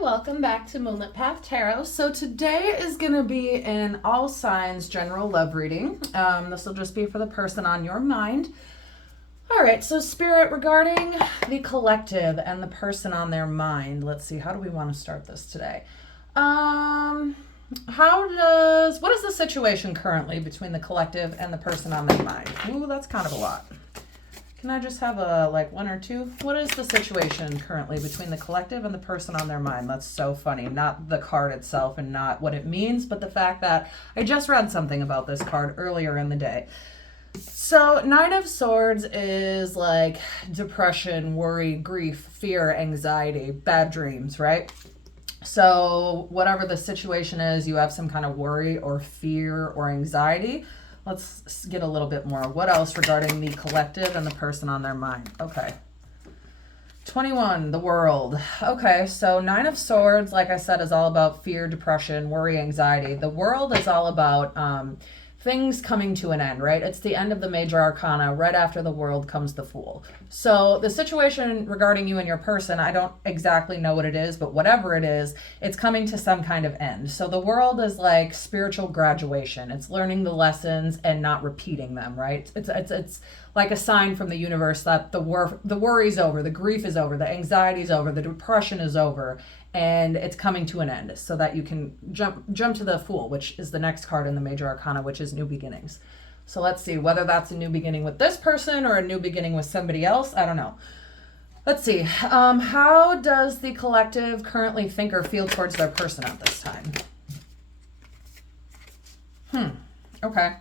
welcome back to Moonlit Path Tarot. So today is going to be an all signs general love reading. This will just be for the person on your mind. All right, so Spirit, regarding the collective and the person on their mind, let's see, how do we want to start this today? What is the situation currently between the collective and the person on their mind? Ooh, that's kind of a lot. Can I just have one or two? What is the situation currently between the collective and the person on their mind? That's so funny. Not the card itself and not what it means, but the fact that I just read something about this card earlier in the day. So Nine of Swords is like depression, worry, grief, fear, anxiety, bad dreams, right? So whatever the situation is, you have some kind of worry or fear or anxiety. Let's get a little bit more. What else regarding the collective and the person on their mind? Okay. 21, the world. Okay, so Nine of Swords, like I said, is all about fear, depression, worry, anxiety. The world is all about things coming to an end, right? It's the end of the major arcana. Right after the world comes the Fool. So the situation regarding you and your person, I don't exactly know what it is, but whatever it is, it's coming to some kind of end. So the world is like spiritual graduation. It's learning the lessons and not repeating them, right? It's like a sign from the universe that the worry's over, the grief is over, the anxiety's over, the depression is over, and it's coming to an end, so that you can jump to the Fool, which is the next card in the major arcana, which is new beginnings. So let's see whether that's a new beginning with this person or a new beginning with somebody else. I don't know. Let's see. How does the collective currently think or feel towards their person at this time? Okay.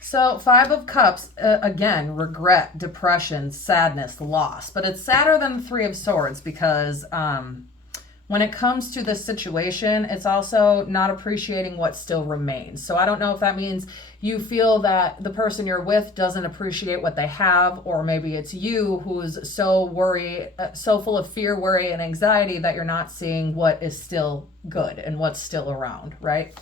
So Five of Cups, again, regret, depression, sadness, loss. But it's sadder than the Three of Swords because when it comes to this situation, it's also not appreciating what still remains. So I don't know if that means you feel that the person you're with doesn't appreciate what they have, or maybe it's you who's so full of fear, worry, and anxiety that you're not seeing what is still good and what's still around, right?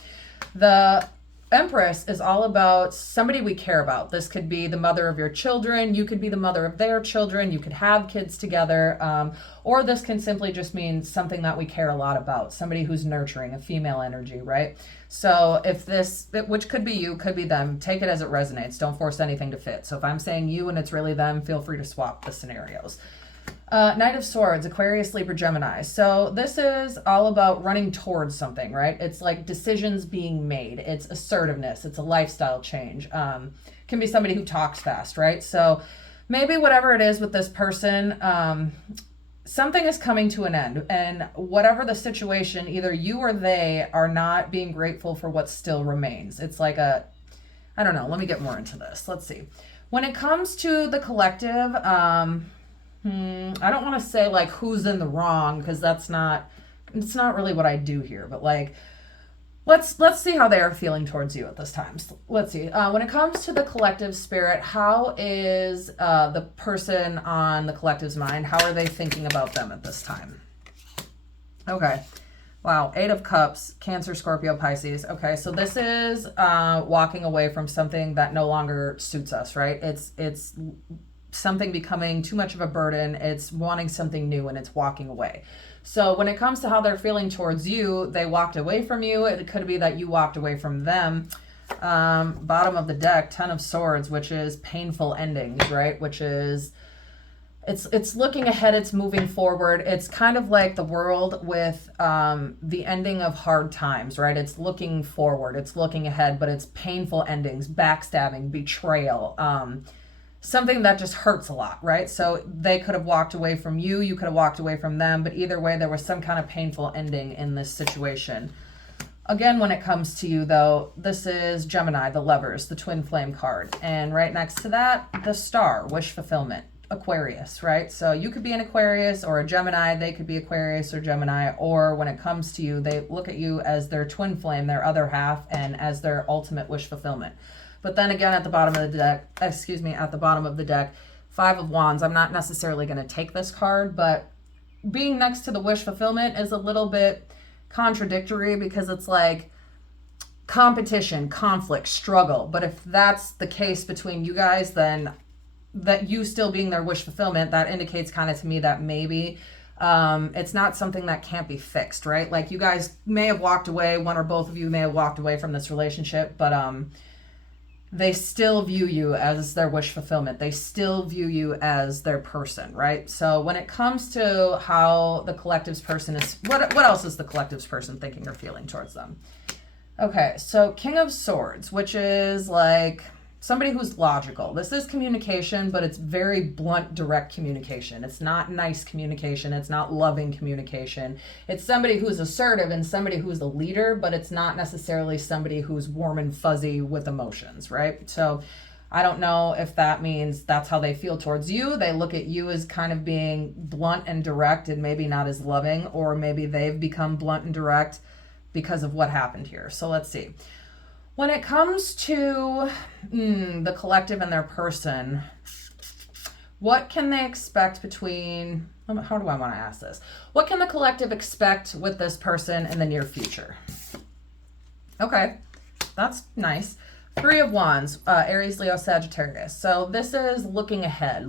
The Empress is all about somebody we care about. This could be the mother of your children. You could be the mother of their children. You could have kids together. Or this can simply just mean something that we care a lot about. Somebody who's nurturing, a female energy, right? So which could be you, could be them, take it as it resonates. Don't force anything to fit. So if I'm saying you and it's really them, feel free to swap the scenarios. Knight of Swords, Aquarius, Libra, Gemini. So this is all about running towards something, right? It's like decisions being made. It's assertiveness. It's a lifestyle change. Can be somebody who talks fast, right? So maybe whatever it is with this person, something is coming to an end. And whatever the situation, either you or they are not being grateful for what still remains. It's like I don't know. Let me get more into this. Let's see. When it comes to the collective, I don't want to say like who's in the wrong, because it's not really what I do here, but like let's see how they are feeling towards you at this time. So let's see. When it comes to the collective, Spirit, how is the person on the collective's mind? How are they thinking about them at this time? Okay. Wow. 8 of Cups, Cancer, Scorpio, Pisces. Okay, so this is walking away from something that no longer suits us, right? It's something becoming too much of a burden. It's wanting something new, and it's walking away. So when it comes to how they're feeling towards you, they walked away from you. It could be that you walked away from them. Bottom of the deck, 10 of Swords, which is painful endings, right? Which is, it's looking ahead, it's moving forward. It's kind of like the world with the ending of hard times, right? It's looking forward, it's looking ahead, but it's painful endings, backstabbing, betrayal, something that just hurts a lot, right? So they could have walked away from you, you could have walked away from them, but either way, there was some kind of painful ending in this situation. Again, when it comes to you, though, this is Gemini, the Lovers, the twin flame card. And right next to that, the Star, wish fulfillment, Aquarius, right? So you could be an Aquarius or a Gemini, they could be Aquarius or Gemini, or when it comes to you, they look at you as their twin flame, their other half, and as their ultimate wish fulfillment. But then again, at the bottom of the deck, 5 of Wands. I'm not necessarily going to take this card, but being next to the wish fulfillment is a little bit contradictory, because it's like competition, conflict, struggle. But if that's the case between you guys, then that you still being their wish fulfillment, that indicates kind of to me that maybe It's not something that can't be fixed, right? Like you guys may have walked away, one or both of you may have walked away from this relationship, but they still view you as their wish fulfillment. They still view you as their person, right? So when it comes to how the collective's person is, what else is the collective's person thinking or feeling towards them? Okay, so King of Swords, which is like somebody who's logical. This is communication, but it's very blunt, direct communication. It's not nice communication. It's not loving communication. It's somebody who's assertive and somebody who's the leader, but it's not necessarily somebody who's warm and fuzzy with emotions, right? So I don't know if that means that's how they feel towards you. They look at you as kind of being blunt and direct and maybe not as loving, or maybe they've become blunt and direct because of what happened here. So let's see. When it comes to the collective and their person, what can they expect between, how do I want to ask this? What can the collective expect with this person in the near future? Okay, that's nice. 3 of Wands, Aries, Leo, Sagittarius. So this is looking ahead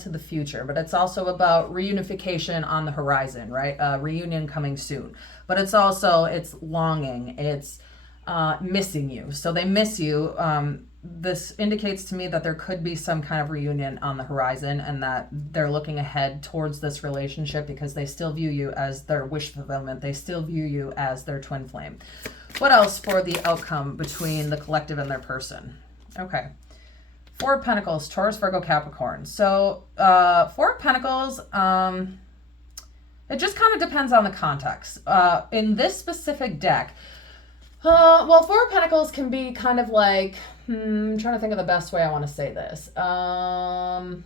to the future, but it's also about reunification on the horizon, right? Reunion coming soon. But it's also, it's longing, it's missing you. So they miss you. This indicates to me that there could be some kind of reunion on the horizon and that they're looking ahead towards this relationship because they still view you as their wish fulfillment. They still view you as their twin flame. What else for the outcome between the collective and their person? Okay. 4 of Pentacles, Taurus, Virgo, Capricorn. So 4 of Pentacles, it just kind of depends on the context. In this specific deck, well, 4 of Pentacles can be kind of like, I'm trying to think of the best way I want to say this. I'm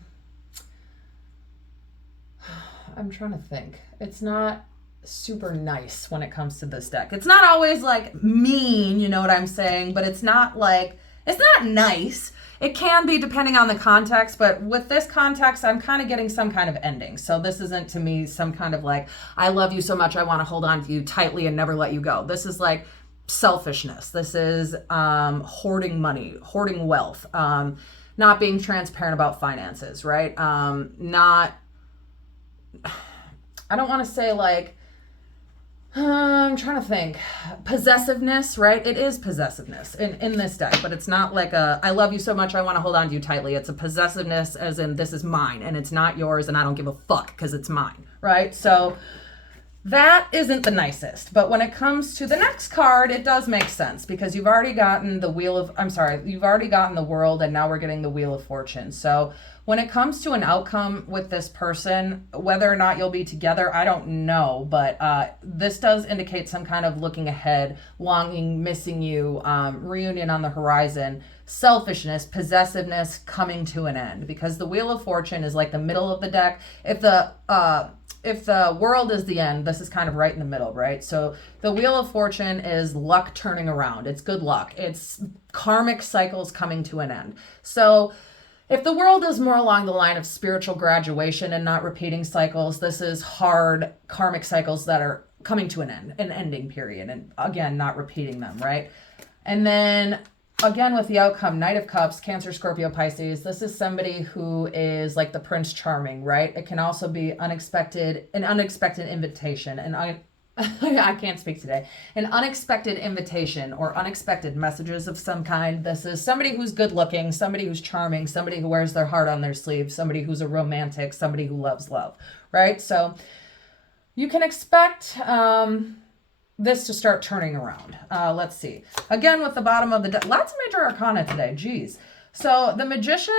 trying to think. It's not super nice when it comes to this deck. It's not always like mean, you know what I'm saying? But it's not like, it's not nice. It can be depending on the context, but with this context, I'm kind of getting some kind of ending. So this isn't to me some kind of like, I love you so much, I want to hold on to you tightly and never let you go. This is like selfishness. This is hoarding money, hoarding wealth, not being transparent about finances, right? I don't want to say like, I'm trying to think. Possessiveness, right? It is possessiveness in this deck, but it's not like a, I love you so much, I want to hold on to you tightly. It's a possessiveness as in this is mine and it's not yours and I don't give a fuck because it's mine, right? So that isn't the nicest. But when it comes to the next card, it does make sense because you've already gotten the you've already gotten the World and now we're getting the Wheel of Fortune. So when it comes to an outcome with this person, whether or not you'll be together, I don't know. But this does indicate some kind of looking ahead, longing, missing you, reunion on the horizon, selfishness, possessiveness coming to an end. Because the Wheel of Fortune is like the middle of the deck. If the World is the end, this is kind of right in the middle, right? So the Wheel of Fortune is luck turning around. It's good luck. It's karmic cycles coming to an end. So if the World is more along the line of spiritual graduation and not repeating cycles, this is hard karmic cycles that are coming to an end, an ending period, and again, not repeating them, right? And then again, with the outcome, Knight of Cups, Cancer, Scorpio, Pisces, this is somebody who is like the Prince Charming, right? It can also be an unexpected invitation, I can't speak today. An unexpected invitation or unexpected messages of some kind. This is somebody who's good looking, somebody who's charming, somebody who wears their heart on their sleeve, somebody who's a romantic, somebody who loves love, right? So you can expect this to start turning around. Let's see. Again, with the bottom of the deck, lots of major arcana today. Geez. So the Magician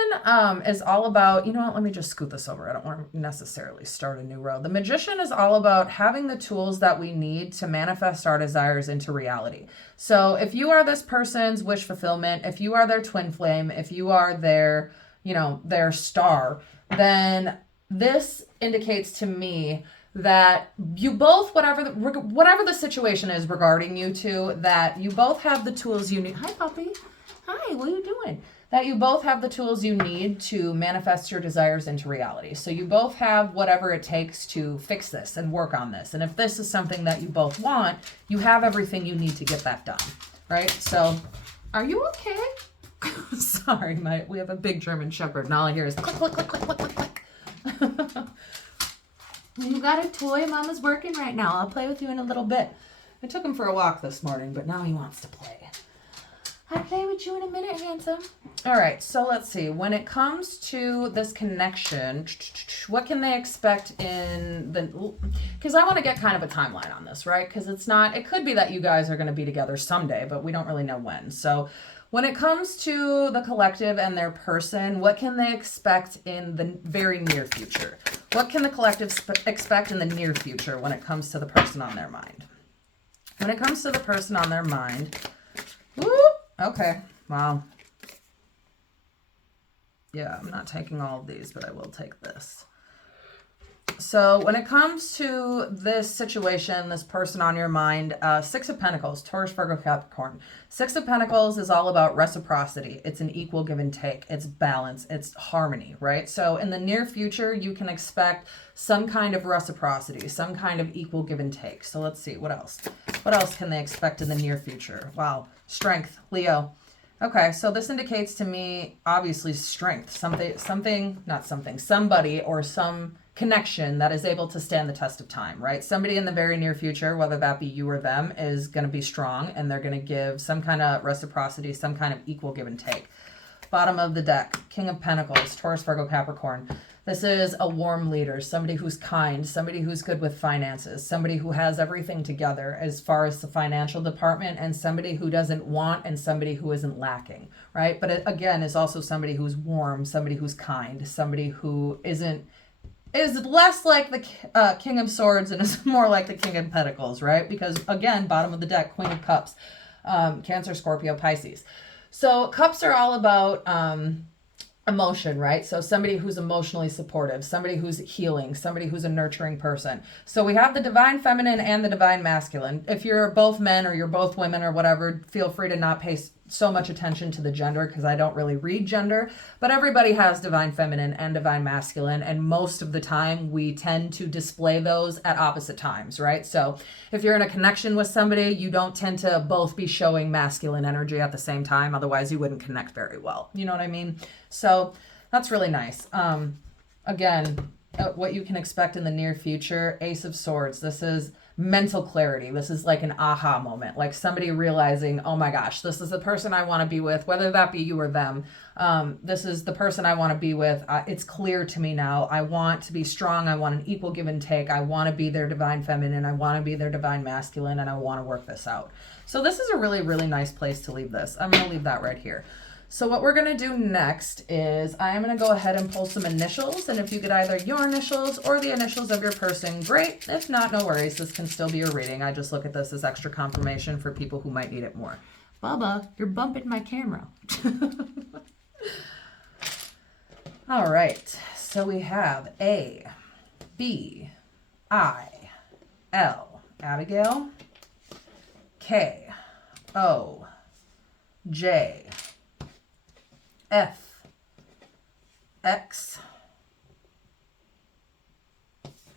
is all about, you know what, let me just scoot this over. I don't want to necessarily start a new row. The Magician is all about having the tools that we need to manifest our desires into reality. So if you are this person's wish fulfillment, if you are their twin flame, if you are their, their star, then this indicates to me that you both, whatever the situation is regarding you two, that you both have the tools you need. Hi, puppy. Hi, what are you doing? That you both have the tools you need to manifest your desires into reality. So you both have whatever it takes to fix this and work on this. And if this is something that you both want, you have everything you need to get that done, right? So are you okay? Sorry, we have a big German Shepherd and all I hear is click, click, click, click, click, click, click. You got a toy? Mama's working right now. I'll play with you in a little bit. I took him for a walk this morning, but now he wants to play. I'll play with you in a minute, handsome. All right, so let's see. When it comes to this connection, what can they expect in the... Because I want to get kind of a timeline on this, right? Because it's not... It could be that you guys are going to be together someday, but we don't really know when. So when it comes to the collective and their person, what can they expect in the very near future? What can the collective expect in the near future when it comes to the person on their mind? When it comes to the person on their mind... Whoop, okay, wow. Yeah, I'm not taking all of these, but I will take this. So when it comes to this situation, this person on your mind, Six of Pentacles, Taurus, Virgo, Capricorn. Six of Pentacles is all about reciprocity. It's an equal give and take. It's balance. It's harmony, right? So in the near future, you can expect some kind of reciprocity, some kind of equal give and take. So let's see, what else? What else can they expect in the near future? Wow, strength, Leo. Okay, so this indicates to me, obviously, strength. Somebody or some connection that is able to stand the test of time, right? Somebody in the very near future, whether that be you or them, is going to be strong and they're going to give some kind of reciprocity, some kind of equal give and take. Bottom of the deck, King of Pentacles, Taurus, Virgo, Capricorn. This is a warm leader, somebody who's kind, somebody who's good with finances, somebody who has everything together as far as the financial department, and somebody who doesn't want and somebody who isn't lacking, right? But it, again, is also somebody who's warm, somebody who's kind, somebody who is less like the King of Swords and is more like the King of Pentacles, right? Because again, bottom of the deck, Queen of Cups, Cancer, Scorpio, Pisces. So cups are all about emotion, right? So somebody who's emotionally supportive, somebody who's healing, somebody who's a nurturing person. So we have the divine feminine and the divine masculine. If you're both men or you're both women or whatever, feel free to not pay so much attention to the gender because I don't really read gender, but everybody has divine feminine and divine masculine, and most of the time we tend to display those at opposite times, right? So if you're in a connection with somebody, you don't tend to both be showing masculine energy at the same time, otherwise you wouldn't connect very well. You know what I mean? So that's really nice. Again, what you can expect in the near future, Ace of Swords. This is mental clarity. This is like an aha moment, like somebody realizing, oh my gosh, this is the person I want to be with, whether that be you or them. This is the person I want to be with. It's clear to me now. I want to be strong. I want an equal give and take. I want to be their divine feminine. I want to be their divine masculine, and I want to work this out. So this is a really, really nice place to leave this. I'm going to leave that right here. So what we're going to do next is I'm going to go ahead and pull some initials, and if you get either your initials or the initials of your person, great. If not, no worries. This can still be a reading. I just look at this as extra confirmation for people who might need it more. Bubba, you're bumping my camera. All right. So we have A, B, I, L, Abigail, K, O, J, F, X,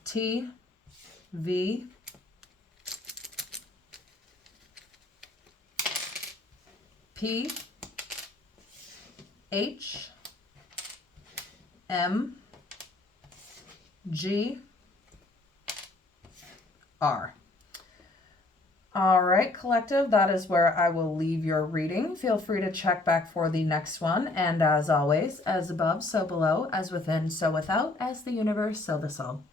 T, V, P, H, M, G, R. All right, collective, that is where I will leave your reading. Feel free to check back for the next one. And as always, as above, so below, as within, so without, as the universe, so the soul.